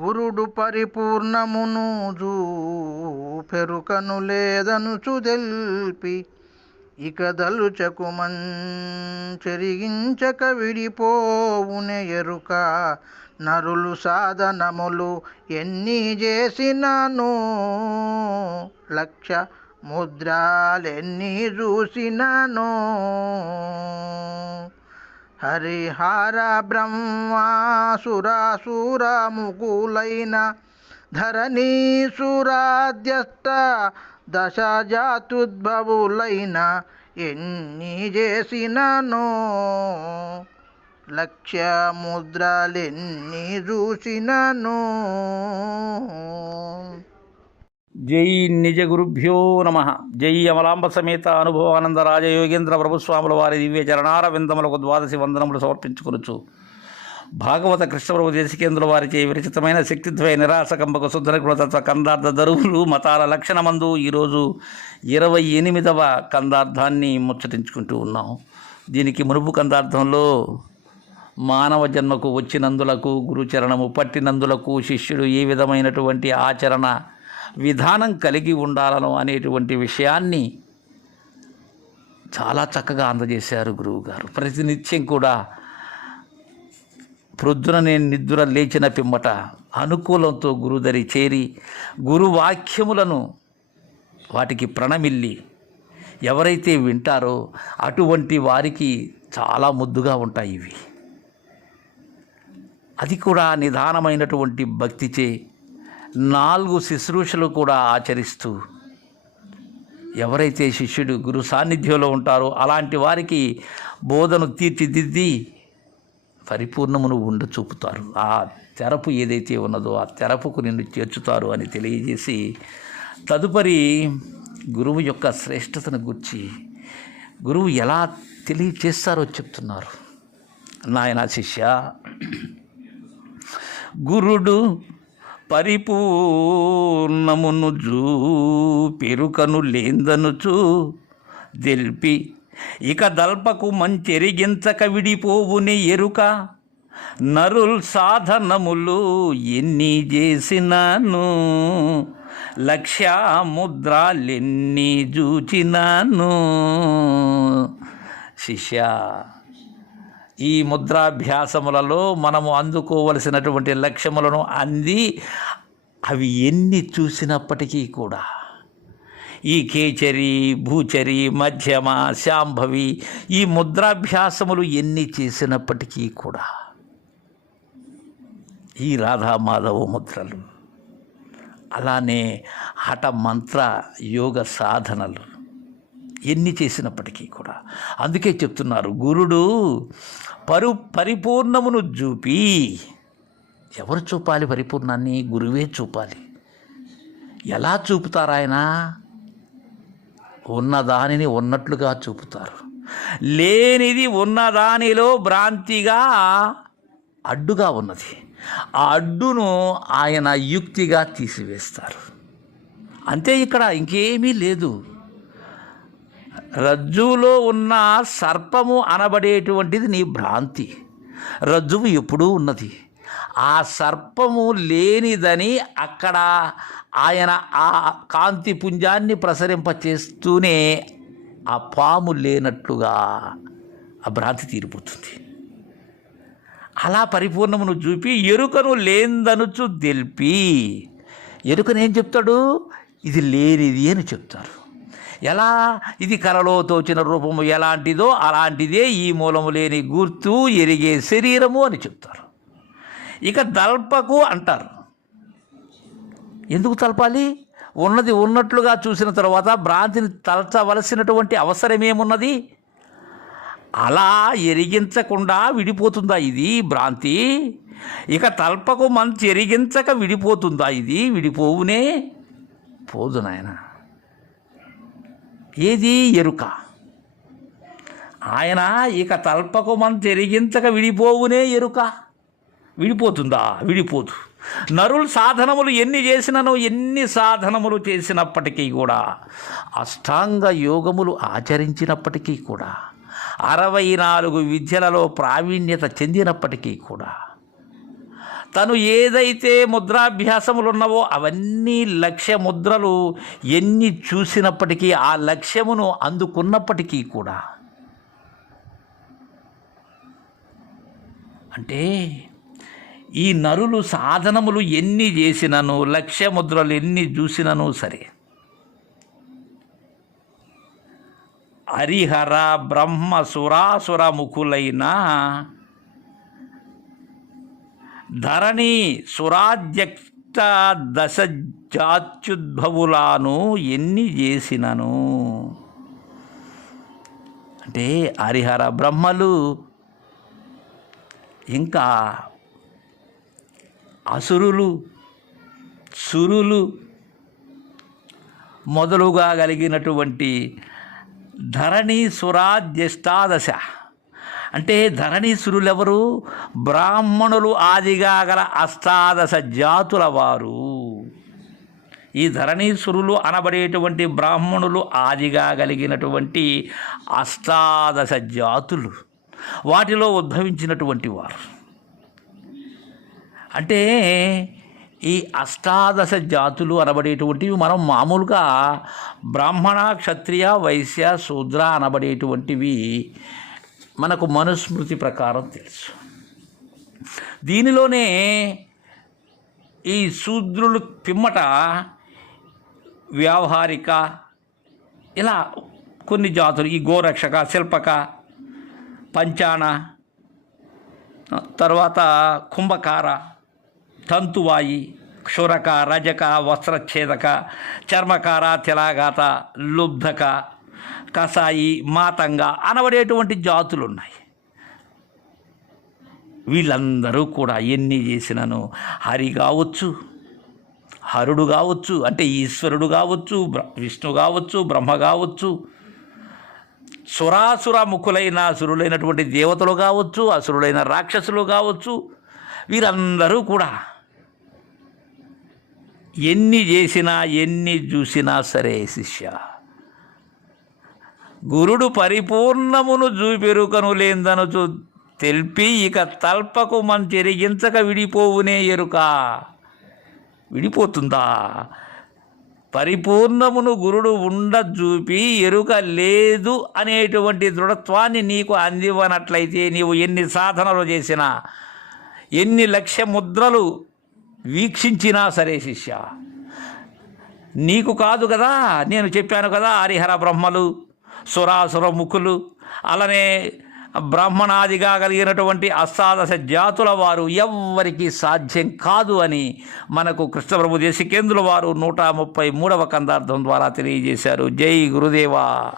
గురుడు పరిపూర్ణమును చూపెరుకను లేదనుచు తెల్పి ఇక దలుచకు మంచెరిగించక విడిపోవునే ఎరుక. నరులు సాధనములు ఎన్ని చేసినను? లక్ష ముద్రాలెన్ని చూసినను? హరిహార బ్రహ్మాసురాసుర ముకులైన ధరణీసురాధ్యష్ట దశ జాతుద్భవులైన ఎన్ని చేసిననో లక్ష్య ముద్రలెన్ని చూసినను జై నిజ గురుభ్యో నమ. జై అమలాంబ సమేత అనుభవానంద రాజయోగేంద్ర ప్రభుస్వాముల వారి దివ్య చరణార విందములకు ద్వాదశి వందనములు సమర్పించుకొనొచ్చు భాగవత కృష్ణప్రభు దేశికేంద్రుల వారిచే విరచితమైన శక్తిద్వయ నిరాశకంబకు శుద్ధ కందార్థ దరువులు మతాల లక్షణమందు ఈరోజు ఇరవై ఎనిమిదవ కందార్థాన్ని ముచ్చటించుకుంటూ ఉన్నాం. దీనికి మునుపు కందార్థంలో మానవ జన్మకు వచ్చినందులకు గురుచరణము పట్టినందులకు శిష్యుడు ఏ విధమైనటువంటి ఆచరణ విధానం కలిగి ఉండాలను అనేటువంటి విషయాన్ని చాలా చక్కగా అందజేశారు గురువుగారు. ప్రతినిత్యం కూడా ప్రొద్దున నేను నిద్ర లేచిన పిమ్మట అనుకూలంతో గురుదరి చేరి గురువాక్యములను వాటికి ప్రణమిల్లి ఎవరైతే వింటారో అటువంటి వారికి చాలా ముద్దుగా ఉంటాయి ఇవి. అది కూడా నిదానమైనటువంటి భక్తిచే నాలుగు శుశ్రూషలు కూడా ఆచరిస్తూ ఎవరైతే శిష్యుడు గురు సాన్నిధ్యంలో ఉంటారో అలాంటి వారికి బోధను తీర్చిదిద్ది పరిపూర్ణమును ఉండి చూపుతారు. ఆ తెరపు ఏదైతే ఉన్నదో ఆ తెరపుకు నిన్ను చేర్చుతారు అని తెలియజేసి తదుపరి గురువు యొక్క శ్రేష్టతను గుర్చి గురువు ఎలా తెలియచేస్తారో చెప్తున్నారు. నాయన శిష్య గురుడు పరిపూర్ణమును జూ పెరుకను లేందనుచు దెల్పి ఇక దల్పకు మంచెరిగించక విడిపోవుని ఎరుక. నరుల్ సాధనములు ఎన్ని చేసినాను? లక్ష్యాముద్రాలెన్ని చూచినాను ఈ ముద్రాభ్యాసములలో మనము అందుకోవలసినటువంటి లక్ష్యములను అంది అవి ఎన్ని చూసినప్పటికీ కూడా ఈ కేచరి భూచరి మధ్యమ శాంభవి ఈ ముద్రాభ్యాసములు ఎన్ని చేసినప్పటికీ కూడా ఈ రాధామాధవ ముద్రలు అలానే హఠ మంత్ర యోగ సాధనలు. ఎన్ని చేసినప్పటికీ కూడా. అందుకే చెప్తున్నారు గురుడు పరు పరిపూర్ణమును చూపి. ఎవరు చూపాలి పరిపూర్ణాన్ని? గురువే చూపాలి. ఎలా చూపుతారు ఆయన? ఉన్నదానిని ఉన్నట్లుగా చూపుతారు. లేనిది ఉన్నదానిలో భ్రాంతిగా అడ్డుగా ఉన్నది. ఆ అడ్డును ఆయన యుక్తిగా తీసివేస్తారు. అంతే ఇక్కడ ఇంకేమీ లేదు. రజ్జువులో ఉన్న సర్పము అనబడేటువంటిది నీ భ్రాంతి. రజ్జువు ఎప్పుడూ ఉన్నది. ఆ సర్పము లేనిదని అక్కడ ఆయన ఆ కాంతి పుంజాన్ని ప్రసరింపచేస్తూనే ఆ పాము లేనట్లుగా ఆ భ్రాంతి తీరిపోతుంది. అలా పరిపూర్ణమును చూపి ఎరుకను లేందనుచు తెలిపి ఎరుకను ఏం చెప్తాడు? ఇది లేనిది అని చెప్తారు. ఎలా? ఇది కలలో తోచిన రూపము ఎలాంటిదో అలాంటిదే ఈ మూలము లేని గుర్తు ఎరిగే శరీరము అని చెప్తారు. ఇక దల్పకు అంటారు. ఎందుకు తలపాలి? ఉన్నది ఉన్నట్లుగా చూసిన తర్వాత భ్రాంతిని తలచవలసినటువంటి అవసరమేమున్నది? అలా ఎరిగించకుండా విడిపోతుందా ఇది భ్రాంతి? ఇక తల్పకు మంచి ఎరిగించక విడిపోతుందా ఇది? విడిపోవునే పోదు నాయనా. ఏది ఎరుక? ఆయన ఇక తల్పకు మన తెరిగించక విడిపోవునే ఎరుక? విడిపోతుందా? విడిపోదు. నరులు సాధనములు ఎన్ని చేసినను ఎన్ని సాధనములు చేసినప్పటికీ కూడా అష్టాంగ యోగములు ఆచరించినప్పటికీ కూడా అరవై నాలుగు విద్యలలో ప్రావీణ్యత చెందినప్పటికీ కూడా తను ఏదైతే ముద్రాభ్యాసములు ఉన్నావో అవన్నీ లక్ష్య ముద్రలు ఎన్ని చూసినప్పటికీ ఆ లక్ష్యమును అందుకున్నప్పటికీ కూడా. అంటే ఈ నరులు సాధనములు ఎన్ని చేసినను లక్ష్య ముద్రలు ఎన్ని చూసినను సరే. హరిహర బ్రహ్మ సురాసుర ముఖులైన ధరణి సురాధ్యక్త దశ జాత్యుద్భవులాను ఎన్ని చేసినను? అంటే హరిహర బ్రహ్మలు ఇంకా అసురులు సురులు మొదలుగా కలిగినటువంటి ధరణి సురాధ్యష్టాదశ. అంటే ధరణీసురులెవరు? బ్రాహ్మణులు ఆదిగా గల అష్టాదశ జాతుల వారు ఈ ధరణీసురులు అనబడేటువంటి బ్రాహ్మణులు ఆదిగా కలిగినటువంటి అష్టాదశ జాతులు. వాటిలో ఉద్భవించినటువంటి వారు. అంటే ఈ అష్టాదశ జాతులు అనబడేటువంటివి మనం మామూలుగా బ్రాహ్మణ క్షత్రియ వైశ్య శూద్ర అనబడేటువంటివి మనకు మనుస్మృతి ప్రకారం తెలుసు. దీనిలోనే ఈ శూద్రులు పిమ్మట వ్యావహారిక ఇలా కొన్ని జాతులు ఈ గోరక్షక శిల్పక పంచాణ తర్వాత కుంభకార తంతువాయి క్షురక రజక వస్త్రఛేదక చర్మకార తిలాగాత లుబ్ధక కసాయి మాతంగ అనబడేటువంటి జాతులు ఉన్నాయి వీళ్ళందరూ కూడా ఎన్ని చేసినను హరి కావచ్చు హరుడు కావచ్చు అంటే ఈశ్వరుడు కావచ్చు బ్ర- విష్ణు కావచ్చు బ్రహ్మ కావచ్చు సురాసుర ముఖులైన అసురులైనటువంటి దేవతలు కావచ్చు అసురులైన రాక్షసులు కావచ్చు వీరందరూ కూడా ఎన్ని చేసినా ఎన్ని చూసినా సరే శిష్య. గురుడు పరిపూర్ణమును చూపెరుకను లేందనుచు తెలిపి ఇక తల్పకు మంచెరిగించక విడిపోవునే ఎరుక. విడిపోతుందా? పరిపూర్ణమును గురుడు ఉండ చూపి ఎరుక లేదు అనేటువంటి దృఢత్వాన్ని నీకు అందివ్వనట్లయితే నీవు ఎన్ని సాధనలు చేసినా ఎన్ని లక్ష్య ముద్రలు వీక్షించినా సరే శిష్య. నీకు కాదు కదా నేను చెప్పాను కదా హరిహర బ్రహ్మలు. సురాసుర ముఖులు అలానే బ్రాహ్మణాదిగా కలిగినటువంటి అష్టాదశ జాతుల వారు ఎవ్వరికీ సాధ్యం కాదు అని మనకు కృష్ణప్రభు దేశికేంద్రుల వారు నూట ముప్పై మూడవ కందార్థం ద్వారా తెలియజేశారు. జై గురుదేవా.